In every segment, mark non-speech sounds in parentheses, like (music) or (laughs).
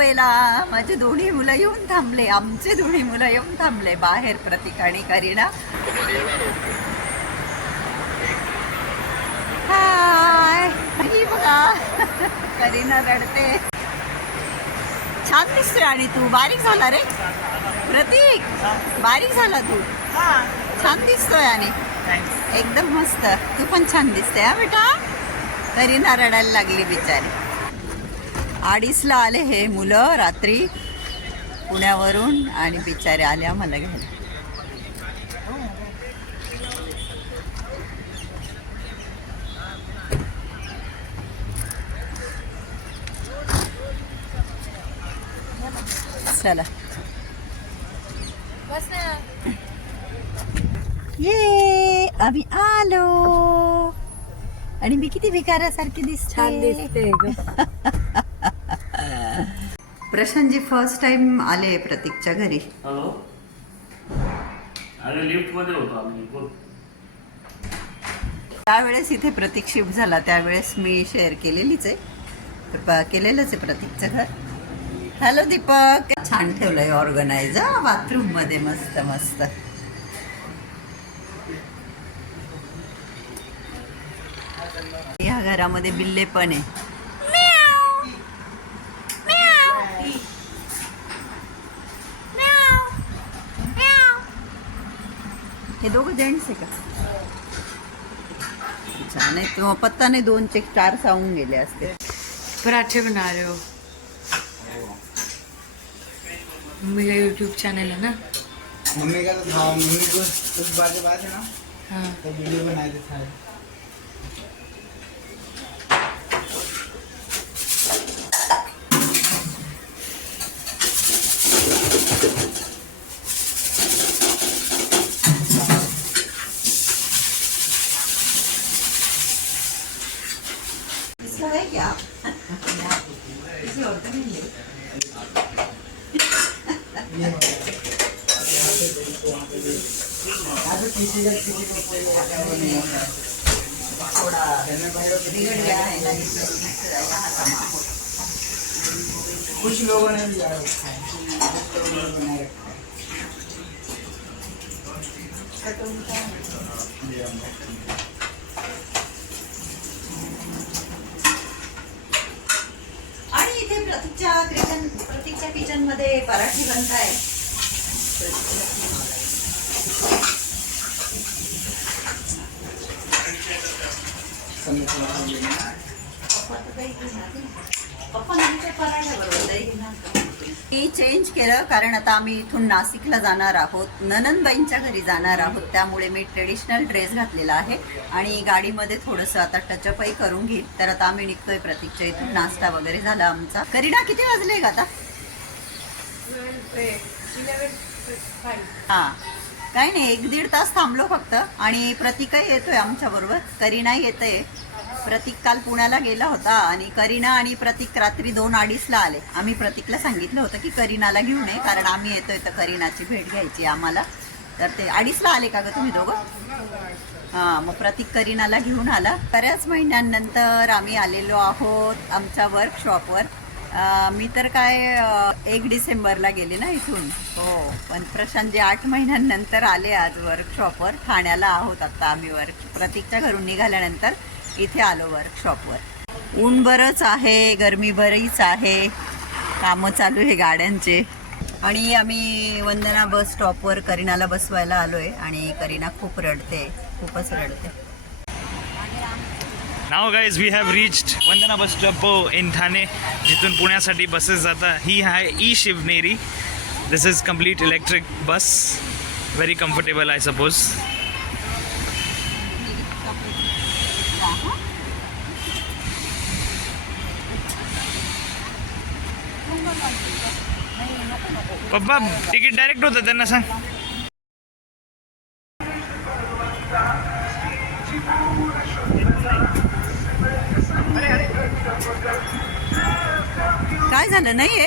मुंबईला. माझे दोन्ही मुलं येऊन थांबले. आमचे दोन्ही मुलं येऊन थांबले. बाहेर प्रतीक आणि करीना. हाय. ही बघा. करीना रडते. छान दिसतोय आणि तू. बारीक झाला रे. प्रतीक बारीक झाला तू. छान दिसतोय आणि. एकदम मस्त. तू पण छान दिसते हा बेटा. करीना रडायला लागली बिचारी. अडीचला आले हे मुलं रात्री पुण्यावरून आणि बिचारे आले आम्हाला घ्यायला. चला. ये आम्ही आलो. आणि मी किती भिकाऱ्यासारखी दिसते. छान दिसते प्रशांतजी फर्स्ट टाइम आले प्रतीकच्या घरी. हॅलो अरे लिफ्टमध्ये होतो आम्ही बोल. त्यावेळेस इथे प्रतीक शिफ्ट झाला. त्यावेळेस मी शेअर केलेलीच आहे. तर प- केलेलंच आहे प्रतीकचं घर. हॅलो दीपक. छान ठेवलंय ऑर्गनाईज बाथरूममध्ये मस्त मस्त. या घरामध्ये बिल्ले पण आहे. हे दोघं जेंट्स आहे का? छान आहे. तो पत्ता नाही दोनचे चार सावून गेले असते. पराठे बना रहे हो. मेरा यूट्यूब चैनल है ना? मम्मी का तो था मम्मी को कुछ बातें है ना? हाँ। तो वीडियो बनाए थे कुछ लोगों ने भी रखा है आणि इथे प्रतीकच्या किचन प्रतीकच्या किचनमध्ये पराठी बनताय मी चेंज केलं कारण आता आम्ही इथून नाशिकला जाणार आहोत. ननंदबाईंच्या घरी जाणार आहोत. त्यामुळे मी ट्रेडिशनल ड्रेस घातलेला आहे. आणि गाडीमध्ये थोडंसं आता टचअपही करून घेईल तर आता आम्ही निघतोय प्रतीकच्या इथून. नाश्ता वगैरे झाला आमचा. करीना किती वाजले का आता? हा. काही नाही एक दीड तास थांबलो फक्त. आणि प्रतीकही येतोय आमच्या बरोबर करीना येते प्रतीक काल पुण्याला गेला होता आणि करीना आणि प्रतीक रात्री दोन अडीचला आले. आम्ही प्रतीकला सांगितलं होतं की करीनाला घेऊन ये कारण आम्ही येतोय तर करीनाची भेट घ्यायची आम्हाला. तर ते अडीचला आले का ग तुम्ही दोघं? हां मग प्रतीक करीनाला घेऊन आला. बऱ्याच महिन्यांनंतर आम्ही आलेलो आहोत आमच्या वर्कशॉपवर मी तर काय एक डिसेंबरला गेले ना इथून. हो पण प्रशांत जे आठ महिन्यांनंतर आले आज वर्कशॉपवर ठाण्याला आहोत आत्ता आम्ही वर्क प्रतीकच्या घरून निघाल्यानंतर इथे आलो वर्कशॉपवर ऊन बरंच आहे गरमी बरीच आहे. कामं चालू आहे गाड्यांचे. आणि आम्ही वंदना बस स्टॉपवर करीनाला बसवायला आलो आहे आणि करीना खूप रडते खूपच रडते. Now guys we have reached Vandana bus stop in Thane जिथून पुण्यासाठी बसेस जातात. ही आहे E Shivneri. This is complete electric bus very comfortable I suppose पप्पा तिकीट डायरेक्ट होतं त्यांना सांग. काय झालं? नाही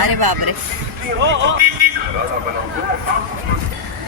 अरे बापरे.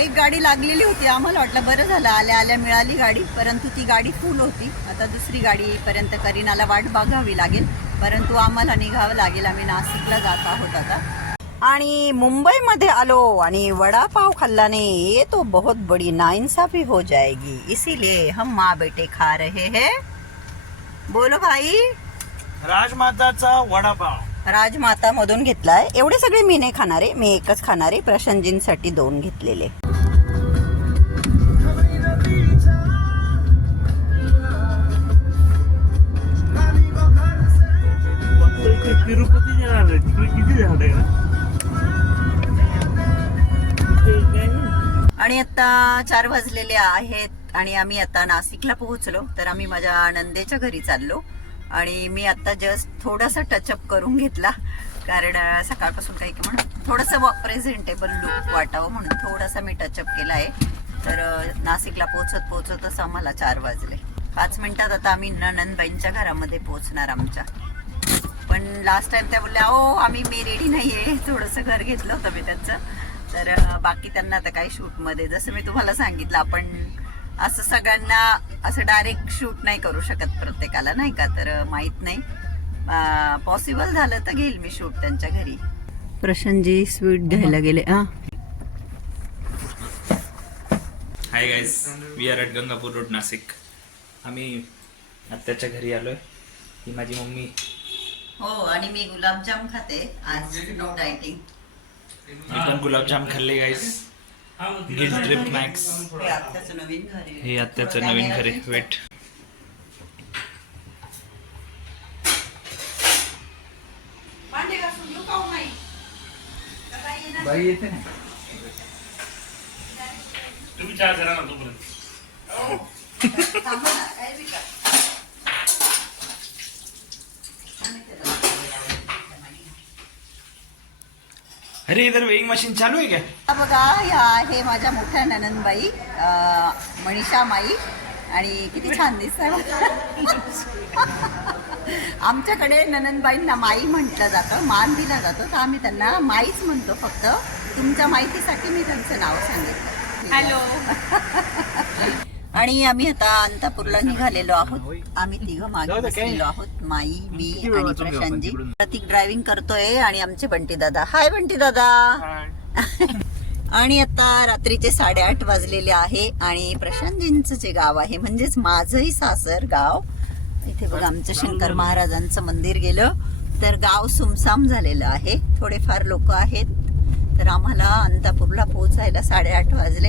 एक गाडी लागलेली होती आम्हाला वाटलं बरं झालं. आल्या आल्या मिळाली गाडी परंतु ती गाडी फुल होती. आता दुसरी गाडीपर्यंत करीनाला वाट बघावी लागेल. परंतु आम्हाला निघावं लागेल. आम्ही नाशिकला जात आहोत आता. आणि मुंबईमध्ये आलो आणि वडापाव खाल्ला नहीं ये तो बहुत बड़ी नाइंसाफी हो जाएगी. इसीलिए हम माँ बेटे खा रहे हैं। बोलो भाई। राजमाताचा वडापाव. राजमाता मधून घेतलाय. एवढे सगळे मी नाही खाणारे मी एकच खाणारे प्रशांतजींसाठी दोन घेतलेले. आता चार वाजलेले आहेत आणि आम्ही आता नाशिकला पोहोचलो. तर आम्ही माझ्या नंदेच्या घरी चाललो. आणि मी आता जस्ट थोडासा टचअप करून घेतला. कारण सकाळपासून काही की म्हणून थोडंसं प्रेझेंटेबल लुक वाटावं म्हणून थोडासा मी टचअप केला आहे. तर नाशिकला पोहोचत पोहोचतच आम्हाला चार वाजले. पाच मिनिटात आता आम्ही ननंदबाईंच्या घरामध्ये पोहोचणार आमच्या. पण लास्ट टाइम त्या बोलल्या ओ आम्ही मी रेडी नाहीये. थोडंसं घर घेतलं होतं मी त्यांचं. तर बाकी त्यांना आता काही शूटमध्ये जसं मी तुम्हाला सांगितलं आपण असं सगळ्यांना असं डायरेक्ट शूट नाही करू शकत प्रत्येकाला नाही का? तर माहीत नाही. पॉसिबल झालं तर घेईल मी शूट त्यांच्या घरी. प्रशांतजी स्वीट घ्यायला गेले. हा. Hi guys we are at Gangapur road Nashik आम्ही आत्याच्या घरी आलोय. ही माझी मम्मी. हो आणि मी गुलाबजाम खाते. आज नो डायटिंग पण गुलाबजाम खाल्ले गाईज गिल ट्रिप मॅक्स हे आत्ताचं नवीन घर. आहे. हे आत्याचं नवीन घरी. वेट? बाई येते ना. तुम्ही चहा करा ना तोपर्यंत थांबा ना, काय बी करा. अरे इधर वेइंग मशीन चालू आहे क्या? हा बघा या आहे माझ्या मोठ्या ननंदबाई मनीषा माई. आणि किती छान दिसत आमच्याकडे ननंदबाईंना माई म्हटलं जातं मान दिला जातो. तर आम्ही त्यांना माईच म्हणतो फक्त. तुमच्या माहितीसाठी मी त्यांचं नाव सांगितलं हॅलो. (laughs) आणि आम्ही आता अंतापूरला निघालेलो आहोत. आम्ही तिघं मागे बसलेलो आहोत. माई मी आणि प्रशांतजी. प्रतीक ड्रायव्हिंग करतोय आणि आमचे बंटी दादा. हाय बंटी दादा. आणि आता रात्रीचे साडेआठ वाजलेले आहे आणि प्रशांतजींचं जे गाव आहे म्हणजेच माझंही सासर गाव इथे बघा आमचं शंकर महाराजांचं मंदिर गेलं तर गाव सुमसाम झालेलं आहे. थोडेफार लोक आहेत तर आम्हाला अंतापूरला पोहोचायला साडेआठ वाजले.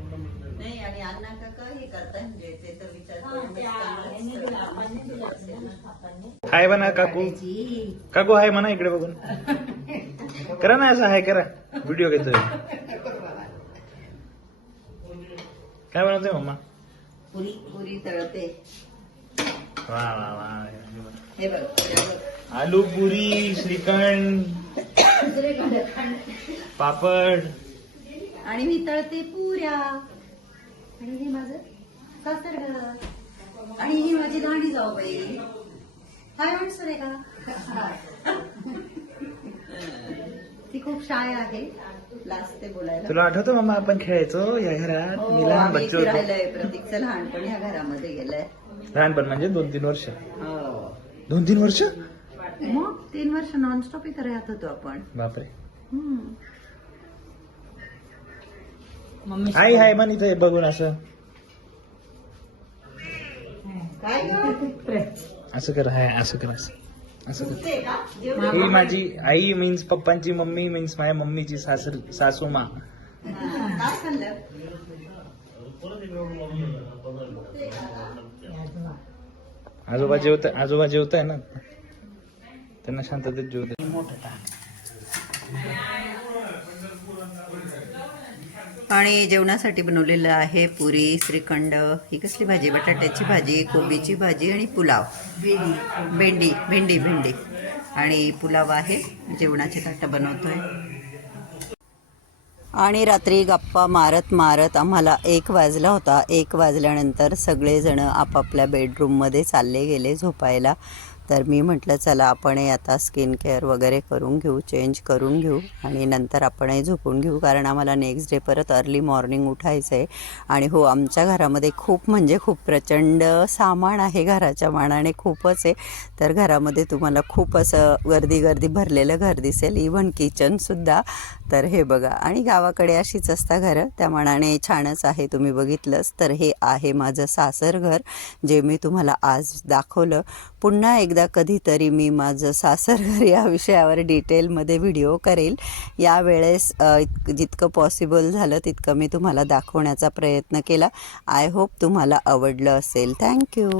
नाही आणि अण्णा काका हे करताय म्हणजे ते तर विचार हाय म्हणा काकू. काकू हाय म्हणा इकडे बघून. करा ना असं हाय करा. व्हिडिओ घेतोय. काय बनवतोय मम्मा? पुरी पुरी तळते. वा वा वा हे हे बघ. आलू पुरी श्रीखंड. पापड. आणि मी तळते पुऱ्या. आणि हे माझं घर आणि ही माझी दांडी जाऊ बाई. हाय म्हणसो रे का (laughs) ती खूप शाय आहे. बोलायला. तुला आठवतं मम्मा आपण खेळायचो या घरात? हो, मी लहान आम्ही बच्चे इथे होतो राहिलंय प्रतीकचं लहानपण ह्या घरामध्ये गेलंय. लहानपण म्हणजे दोन तीन वर्ष. हो. दोन तीन वर्ष? मग तीन वर्ष नॉनस्टॉप इथे राहत होतो आपण. बापरे. हम्म. आई हाय म्हण इथे बघून असं. काय? असं कर हाय असं कर असं. असं कर. ते का? जेवण? ही माझी आई मीन्स पप्पांची मम्मी मीन्स माझ्या मम्मीची सासर सासू मा. आजोबा जेवत आजोबा जेवत आहे ना? त्यांना शांततेत जेवत आणि जेवणासाठी बनवलेलं आहे पुरी श्रीखंड ही कसली भाजी? बटाट्याची भाजी कोबीची भाजी आणि पुलाव. भेंडी भेंडी भेंडी. आणि पुलाव आहे. जेवणाचे ताटं बनवतोय. आणि रात्री गप्पा मारत मारत आम्हाला एक वाजला होता. एक वाजल्यानंतर सगळेजण आपापल्या बेडरूममध्ये चालले गेले झोपायला. तर मी म्हटलं चला आपणही आता स्किन केअर वगैरे करून घेऊ चेंज करून घेऊ आणि नंतर आपणही झोपून घेऊ. कारण आम्हाला नेक्स्ट डे परत अर्ली मॉर्निंग उठायचं आहे आणि हो आमच्या घरामध्ये खूप म्हणजे खूप प्रचंड सामान आहे घराच्या मानाने खूपच आहे. तर घरामध्ये तुम्हाला खूप असं गर्दी गर्दी भरलेलं घर दिसेल. इव्हन किचनसुद्धा तर हे बघा. आणि गावाकडे अशीच असता घरं. त्या मानाने छानच आहे. तुम्ही बघितलंच. तर हे आहे माझं सासर घर जे मी तुम्हाला आज दाखवलं. पुन्हा एकदा कधीतरी मी माझं सासरघर (laughs) या विषयावर डिटेलमध्ये व्हिडिओ करेल. यावेळेस जितकं पॉसिबल झालं तितकं मी तुम्हाला दाखवण्याचा प्रयत्न केला. आय होप तुम्हाला आवडलं असेल. थँक्यू